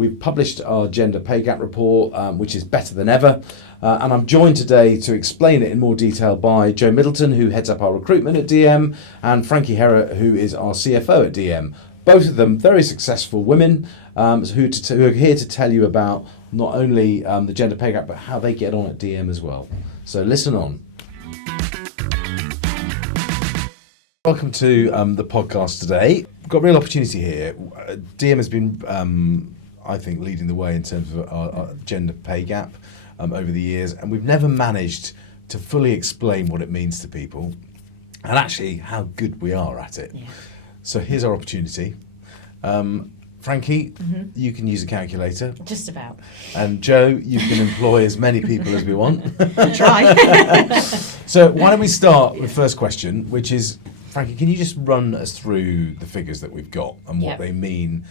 We've published our gender pay gap report, which is better than ever. And I'm joined today to explain it in more detail by Jo Middleton, who heads up our recruitment at DM, and Frankie Herratt, who is our CFO at DM. Both of them very successful women who are here to tell you about not only the gender pay gap, but how they get on at DM as well. So listen on. Welcome to the podcast today. We've got a real opportunity here. DM has been, I think, leading the way in terms of our gender pay gap over the years, and we've never managed to fully explain what it means to people and actually how good we are at it. Yeah. So here's our opportunity. Frankie, you can use a calculator. Just about. And Jo, you can employ as many people as we want. Try. So why don't we start with the first question, which is, Frankie, can you just run us through the figures that we've got and what they mean?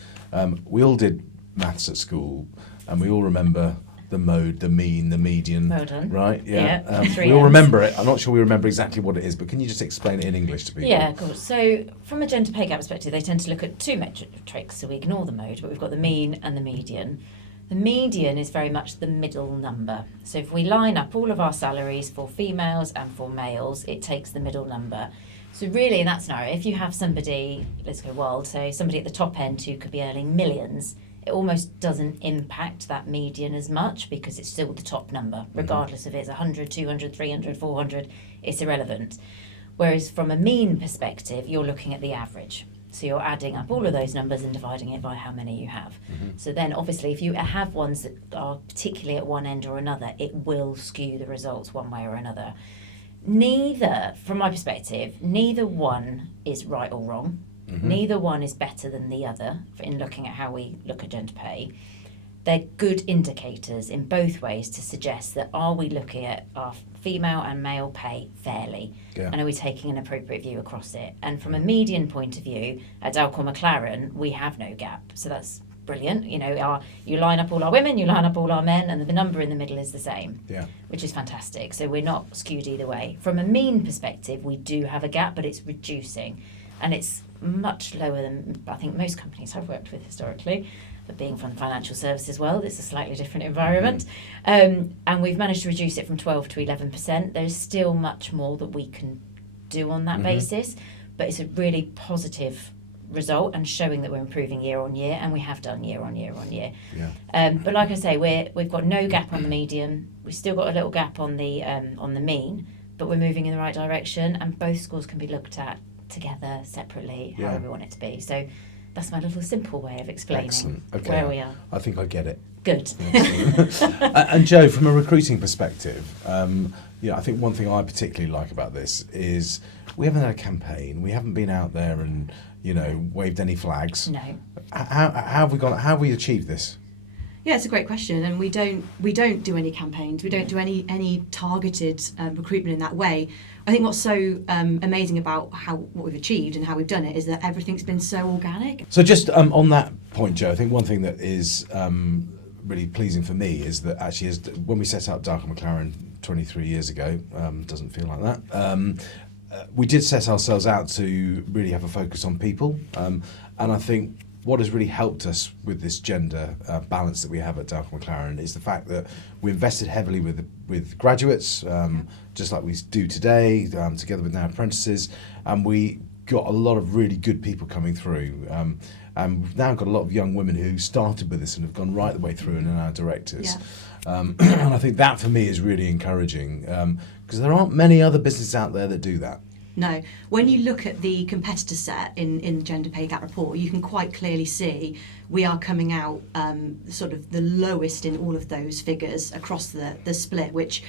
We all did maths at school, and we all remember the mode, the mean, the median. Well done. Right? Yeah. Three we all M's. remember it. I'm not sure we remember exactly what it is, but can you just explain it in English to people? Yeah, of course. So from a gender pay gap perspective, they tend to look at two metrics, so we ignore the mode, but we've got the mean and the median. The median is very much the middle number. So if we line up all of our salaries for females and for males, it takes the middle number. So really in that scenario, if you have somebody, let's go wild, so somebody at the top end who could be earning millions, it almost doesn't impact that median as much because it's still the top number, regardless if it's 100, 200, 300, 400, it's irrelevant. Whereas from a mean perspective, you're looking at the average. So you're adding up all of those numbers and dividing it by how many you have. So then obviously if you have ones that are particularly at one end or another, it will skew the results one way or another. Neither, from my perspective, neither one is right or wrong. Neither one is better than the other in looking at how we look at gender pay. They're good indicators in both ways to suggest that are we looking at our female and male pay fairly? Yeah. And are we taking an appropriate view across it? And from a median point of view, at Dalcour Maclaren, we have no gap. So that's brilliant. You know, you line up all our women, you line up all our men, and the number in the middle is the same, which is fantastic. So we're not skewed either way. From a mean perspective, we do have a gap, but it's reducing. And it's much lower than I think most companies I've worked with historically. But being from the financial services world, it's a slightly different environment. And we've managed to reduce it from 12 to 11%. There's still much more that we can do on that basis, but it's a really positive result and showing that we're improving year on year, and we have done year on year on year. But like I say, we've got no gap on the median. We've still got a little gap on the mean, but we're moving in the right direction, and both scores can be looked at together, separately, however we want it to be. So that's my little simple way of explaining where we are. I think I get it. Good. And Jo, from a recruiting perspective, I think one thing I particularly like about this is we haven't had a campaign. We haven't been out there and waved any flags. No. How have we achieved this? Yeah, it's a great question, and we don't do any campaigns. We don't do any targeted recruitment in that way. I think what's so amazing about what we've achieved and how we've done it is that everything's been so organic. So just on that point, Jo, I think one thing that is really pleasing for me is that actually when we set up Dalcour Maclaren 23 years ago, doesn't feel like that, we did set ourselves out to really have a focus on people, and I think what has really helped us with this gender balance that we have at Dalcour Maclaren is the fact that we invested heavily with graduates, just like we do today, together with now apprentices, and we got a lot of really good people coming through. And we've now got a lot of young women who started with us and have gone right the way through and are now directors. And I think that for me is really encouraging, because there aren't many other businesses out there that do that. No. When you look at the competitor set in the Gender Pay Gap report, you can quite clearly see we are coming out sort of the lowest in all of those figures across the split, which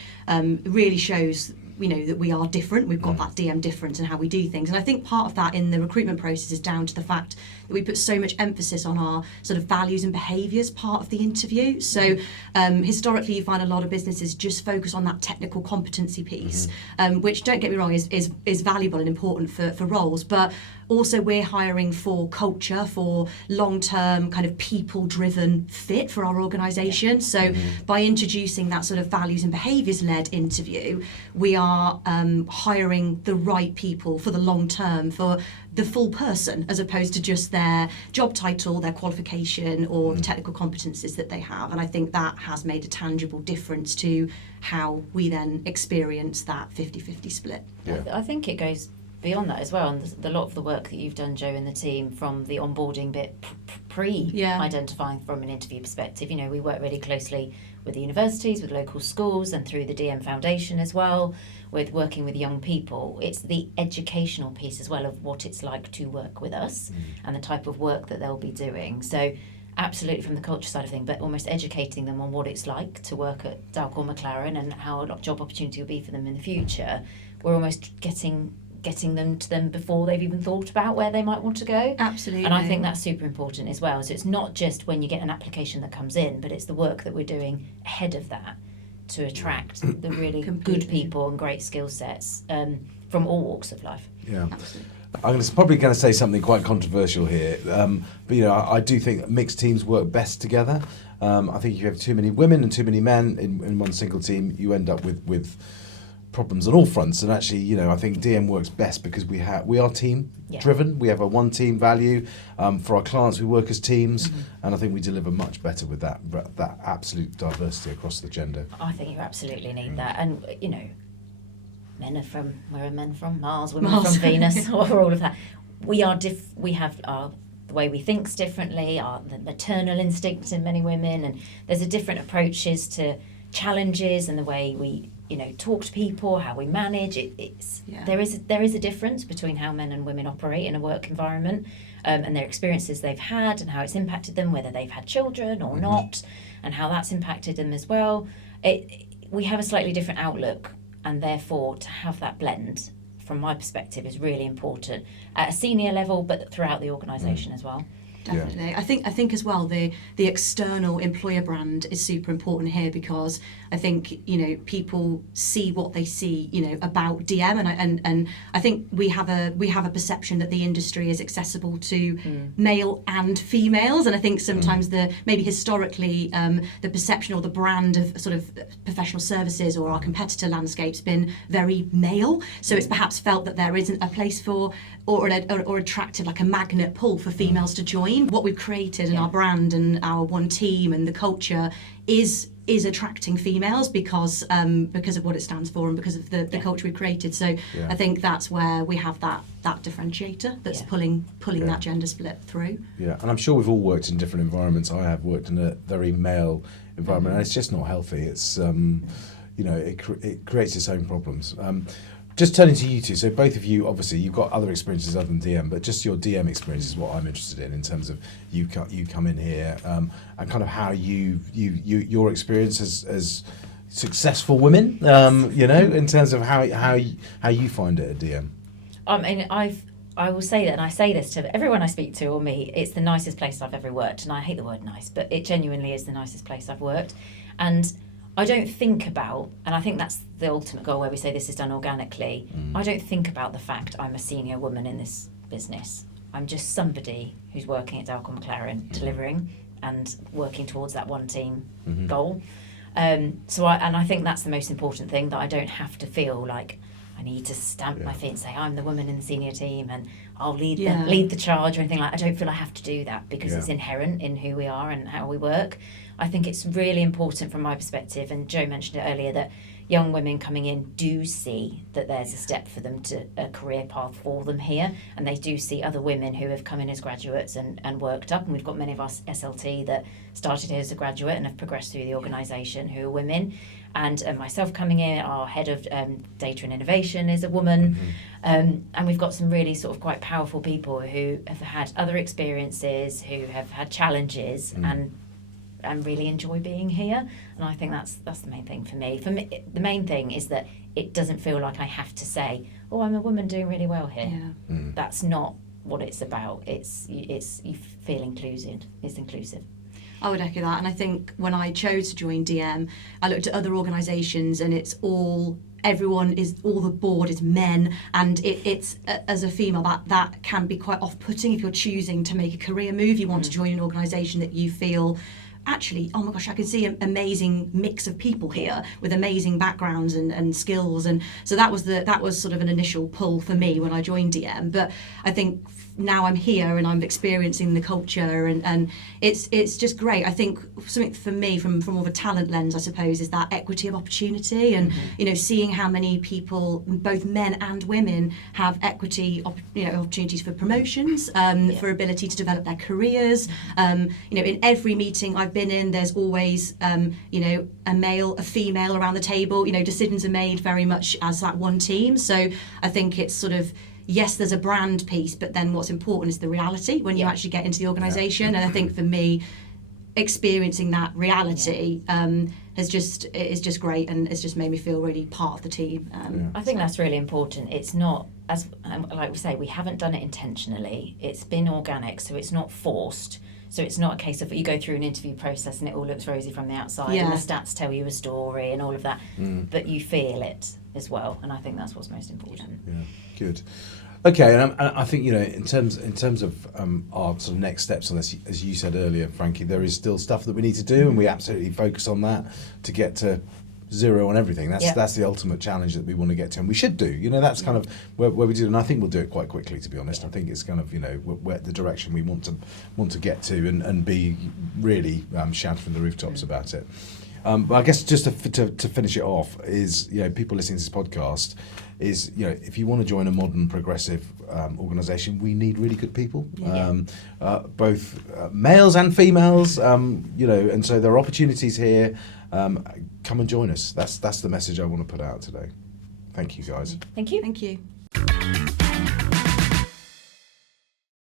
really shows that we are different. We've got that DM difference in how we do things. And I think part of that in the recruitment process is down to the fact that we put so much emphasis on our sort of values and behaviours part of the interview. So historically, you find a lot of businesses just focus on that technical competency piece, which, don't get me wrong, is valuable and important for roles. But also we're hiring for culture, for long-term kind of people-driven fit for our organisation. So by introducing that sort of values and behaviours-led interview, we are are hiring the right people for the long term, for the full person, as opposed to just their job title, their qualification, or the technical competencies that they have. And I think that has made a tangible difference to how we then experience that 50-50 split. Yeah. I think it goes beyond that as well, and a lot of the work that you've done, Jo, and the team, from the onboarding bit, pre-identifying from an interview perspective. You know, we work really closely with the universities, with local schools, and through the DM Foundation as well, with working with young people. It's the educational piece as well of what it's like to work with us and the type of work that they'll be doing. So absolutely from the culture side of things, but almost educating them on what it's like to work at Dalcour Maclaren and how a lot of job opportunity will be for them in the future. We're almost getting them to them before they've even thought about where they might want to go. Absolutely. And I think that's super important as well. So it's not just when you get an application that comes in, but it's the work that we're doing ahead of that to attract the really good people and great skill sets from all walks of life. Yeah. I'm probably going to say something quite controversial here, but you know, I do think that mixed teams work best together. I think if you have too many women and too many men in one single team, you end up with problems on all fronts. And actually, you know, I think DM works best because we are team driven. We have a one team value. For our clients, we work as teams, and I think we deliver much better with that absolute diversity across the gender. I think you absolutely need that, and you know, where are men from? Mars, women are from Venus, or all of that. We have the way we think's differently, the maternal instincts in many women, and there's a different approaches to challenges and the way we, you know, talk to people, how we manage. There is a difference between how men and women operate in a work environment, and their experiences they've had and how it's impacted them, whether they've had children or not, and how that's impacted them as well. We have a slightly different outlook, and therefore to have that blend, from my perspective, is really important at a senior level, but throughout the organisation as well. Definitely. Yeah. I think as well the external employer brand is super important here, because I think, you know, people see what they see, you know, about DM, and I think we have a perception that the industry is accessible to male and females, and I think sometimes maybe historically the perception or the brand of sort of professional services or our competitor landscape's been very male, so it's perhaps felt that there isn't a place for or attractive, like a magnet pull for females to join. What we've created in our brand and our one team and the culture is attracting females because of what it stands for and because of the culture we've created. So I think that's where we have that differentiator that's pulling that gender split through. Yeah, and I'm sure we've all worked in different environments. I have worked in a very male environment, and it's just not healthy. It's you know, it creates its own problems. Just turning to you two, so both of you, obviously, you've got other experiences other than DM, but just your DM experience is what I'm interested in terms of you come in here and kind of how your experience as successful women, you know, in terms of how you find it at DM. I mean, I will say that, and I say this to everyone I speak to or meet, it's the nicest place I've ever worked, and I hate the word nice, but it genuinely is the nicest place I've worked. And I don't think about, and I think that's the ultimate goal where we say this is done organically, I don't think about the fact I'm a senior woman in this business. I'm just somebody who's working at Dalcour Maclaren, delivering and working towards that one team goal. So I think that's the most important thing, that I don't have to feel like I need to stamp my feet and say I'm the woman in the senior team and I'll lead the charge or anything like that. I don't feel I have to do that because it's inherent in who we are and how we work. I think it's really important from my perspective, and Jo mentioned it earlier, that young women coming in do see that there's a step for them to a career path for them here, and they do see other women who have come in as graduates and worked up, and we've got many of us SLT that started here as a graduate and have progressed through the organisation who are women, and myself coming in, our head of data and innovation is a woman, and we've got some really sort of quite powerful people who have had other experiences, who have had challenges and really enjoy being here, and I think that's the main thing for me. For me, the main thing is that it doesn't feel like I have to say, "Oh, I'm a woman doing really well here." That's not what it's about. It's you feel inclusive. It's inclusive. I would echo that, and I think when I chose to join DM, I looked at other organisations, and it's all the board is men, and it's as a female that can be quite off-putting if you're choosing to make a career move. You want to join an organisation that you feel actually, oh my gosh, I can see an amazing mix of people here with amazing backgrounds and skills. And so that was sort of an initial pull for me when I joined DM. But I think now I'm here and I'm experiencing the culture, and it's just great. I think something for me from more of a talent lens, I suppose, is that equity of opportunity, and seeing how many people, both men and women, have equity opportunities for promotions, for ability to develop their careers. In every meeting I've been in, there's always a male, a female around the table. Decisions are made very much as that one team. So I think it's sort of, yes, there's a brand piece, but then what's important is the reality when you actually get into the organisation. And I think for me, experiencing that reality is just great, and it's just made me feel really part of the team. I think that's really important. It's not, as like we say, we haven't done it intentionally. It's been organic, so it's not forced. So it's not a case of you go through an interview process and it all looks rosy from the outside and the stats tell you a story and all of that, but you feel it as well, and I think that's what's most important. Yeah, good. Okay, and I think in terms of our sort of next steps on this, as you said earlier, Frankie, there is still stuff that we need to do, and we absolutely focus on that to get to zero on everything. That's the ultimate challenge that we want to get to, and we should do. That's kind of where we do, and I think we'll do it quite quickly. To be honest, I think it's kind of where the direction we want to get to, and be really shouting from the rooftops about it. But I guess just to finish it off is, people listening to this podcast is, if you want to join a modern progressive organisation, we need really good people, both males and females, and so there are opportunities here. Come and join us. That's the message I want to put out today. Thank you, guys. Thank you. Thank you.